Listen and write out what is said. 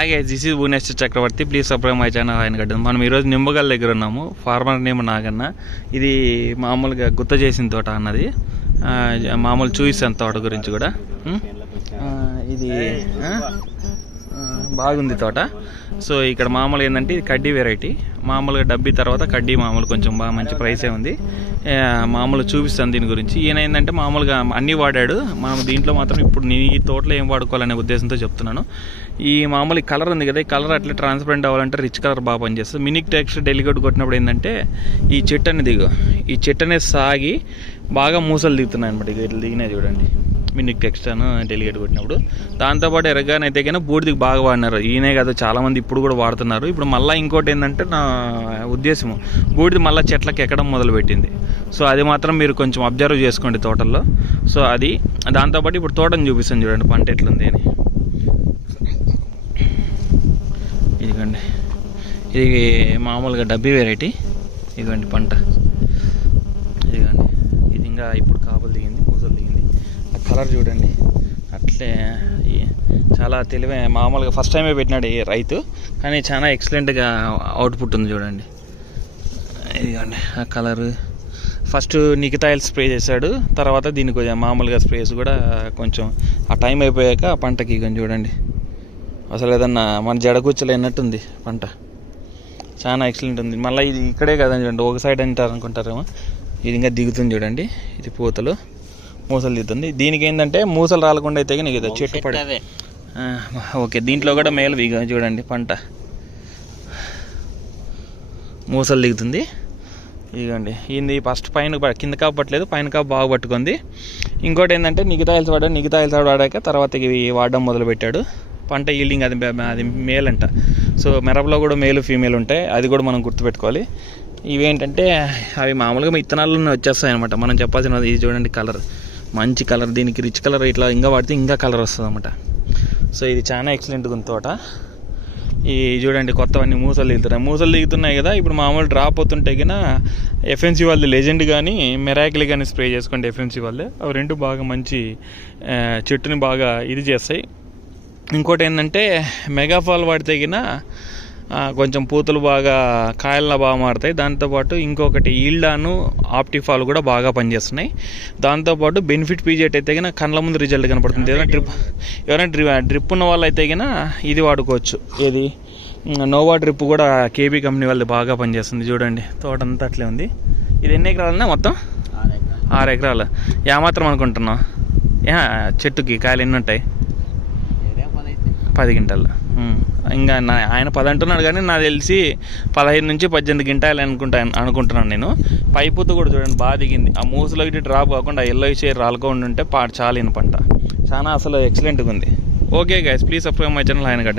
Hi guys, this is Bhuvaneshwar Chakravarthi. Please subscribe my channel hi గడ్డ. మనం ఈరోజు నిమ్మగల్ దగ్గర ఉన్నాము. Farmer name Naganna. ఇది మామూలుగా గుత్త చేసిన తోట అన్నది. మామూలు చూపిస్తాను తోట గురించి కూడా. ఇది బాగుంది తోట. సో ఇక్కడ మామూలు ఏంటంటే ఇది కడ్డీ వెరైటీ. మామూలుగా డబ్బీ తర్వాత కడ్డీ మామూలు కొంచెం బాగా మంచి ప్రైసే ఉంది. మామూలు చూపిస్తాను దీని గురించి. ఈయన ఏంటంటే మామూలుగా అన్నీ వాడాడు. మనం దీంట్లో మాత్రం ఇప్పుడు నీ తోటలో ఏం వాడుకోవాలనే ఉద్దేశంతో చెప్తున్నాను. ఈ మామూలు కలర్ ఉంది కదా, ఈ కలర్ అట్లా ట్రాన్స్పరెంట్ అవ్వాలంటే రిచ్ కలర్ బాగా పనిచేస్తుంది. మినిక్ టెక్స్చర్ డెలికేట్ కొట్టినప్పుడు ఏంటంటే ఈ చెట్టు అనేది ఈ చెట్టు అనేది సాగి బాగా మూసలు దిగుతున్నాయి అనమాట. ఇక ఇట్లా దిగినాయి చూడండి, మినిక్ టెక్స్చర్ డెలికేట్ కొట్టినప్పుడు. దాంతోపాటు ఎరగానైతే కన్నా బూడిదికి బాగా వాడినారు. ఈయనే కదా చాలామంది ఇప్పుడు కూడా వాడుతున్నారు. ఇప్పుడు మళ్ళీ ఇంకోటి ఏంటంటే నా ఉద్దేశము, బూడిది మళ్ళీ చెట్లకి ఎక్కడం మొదలుపెట్టింది. సో అది మాత్రం మీరు కొంచెం అబ్జర్వ్ చేసుకోండి తోటల్లో. సో అది దాంతోపాటు ఇప్పుడు తోటను చూపిస్తాను చూడండి పంట ఎట్లుంది అని. ఇదిగోండి, ఇది మామూలుగా డబ్బీ వెరైటీ. ఇదిగోండి పంట, ఇదిగోండి. ఇది ఇంకా ఇప్పుడు కాపులు దిగింది, పూసలు దిగింది. ఆ కలర్ చూడండి, అట్లే చాలా తెలివే. మామూలుగా ఫస్ట్ టైమే పెట్టినాడు ఈ రైతు, కానీ చాలా ఎక్సలెంట్గా అవుట్పుట్ ఉంది చూడండి. ఇదిగోండి ఆ కలరు. ఫస్ట్ నికితాయిల్ స్ప్రే చేశాడు, తర్వాత దీనికి కొంచెం మామూలుగా స్ప్రేస్ కూడా కొంచెం ఆ టైం అయిపోయాక పంటకి ఇక చూడండి అసలు ఏదన్నా మన జడకూర్చలేనట్టుంది పంట. చాలా ఎక్సలెంట్ ఉంది. మళ్ళీ ఇది ఇక్కడే కదండి చూడండి, ఒక సైడ్ అంటారు అనుకుంటారేమో. ఇది ఇంకా దిగుతుంది చూడండి, ఇది పూతలు మూసలు దిగుతుంది. దీనికి ఏంటంటే మూసలు రాలకుండా అయితే కానీ ఇది చెట్టు పడి ఓకే. దీంట్లో కూడా మేలు ఇక చూడండి పంట మూసలు దిగుతుంది. ఇదిగోండి, ఇది ఫస్ట్ పైన కింద కాపు పట్టలేదు, పైన కాపు బాగా పట్టుకుంది. ఇంకోటి ఏంటంటే నిగితాయిల్స్ వాడాడు. నిగితాయిల్స్ వాడాక తర్వాత ఇవి వాడడం మొదలుపెట్టాడు. పంట ఈల్డింగ్ అది మేల్ అంట. సో మిరపలో కూడా మేలు ఫీమేల్ ఉంటాయి, అది కూడా మనం గుర్తుపెట్టుకోవాలి. ఇవేంటంటే అవి మామూలుగా విత్తనాల్లోనే వచ్చేస్తాయి అనమాట. మనం చెప్పాల్సిన ఇది చూడండి, కలర్ మంచి కలర్. దీనికి రిచ్ కలర్ ఇట్లా ఇంకా వాడితే ఇంకా కలర్ వస్తుంది అనమాట. సో ఇది చాలా ఎక్సలెంట్గా ఉంది తోట. ఈ చూడండి కొత్తవన్నీ మూసలు దిగుతున్నాయి. మూసలు దిగుతున్నాయి కదా, ఇప్పుడు మామూలు డ్రాప్ అవుతుంటే కన్నా ఎఫ్ఎన్సీ వాళ్ళది లెజెండ్ కానీ మెరాకిల్ కానీ స్ప్రే చేసుకోండి. ఎఫ్ఎన్సీ వాళ్ళే అవి రెండు బాగా మంచి చెట్టుని బాగా ఇది చేస్తాయి. ఇంకోటి ఏంటంటే మెగాఫాల్ వాడితే గిన కొంచెం పూతలు బాగా కాయల్లో బాగా మారుతాయి. దాంతోపాటు ఇంకొకటి ఈల్డాను ఆప్టిఫాల్ కూడా బాగా పనిచేస్తున్నాయి. దాంతోపాటు బెనిఫిట్ పీజెట్ అయితే గిన కళ్ళ ముందు రిజల్ట్ కనపడుతుంది. ఎవరైనా డ్రిప్ ఉన్న వాళ్ళు అయితే గిన ఇది వాడుకోవచ్చు. ఏది నోవా డ్రిప్ కూడా కేబీ కంపెనీ వాళ్ళది బాగా పనిచేస్తుంది. చూడండి తోట అంతా అట్లే ఉంది. ఇది ఎన్ని ఎకరాలన్నా మొత్తం 6 ఎకరాలు. ఏమాత్రం అనుకుంటున్నావు చెట్టుకి కాయలు ఎన్ని ఉంటాయి? 10 గింటాలు. ఇంకా ఆయన 10 అంటున్నాడు, కానీ నాకు తెలిసి 15 నుంచి 18 గింటాలు అనుకుంటున్నాను నేను. పైపుతో కూడా చూడండి బాగా దిగింది. ఆ మూసలోకి డ్రాప్ కాకుండా ఎల్లో షేర్ రాలుకుండా ఉంటే చాలిన పంట చాలా అసలు ఎక్సలెంట్గా ఉంది. Okay guys, please subscribe my channel ఆయన గడ్డ.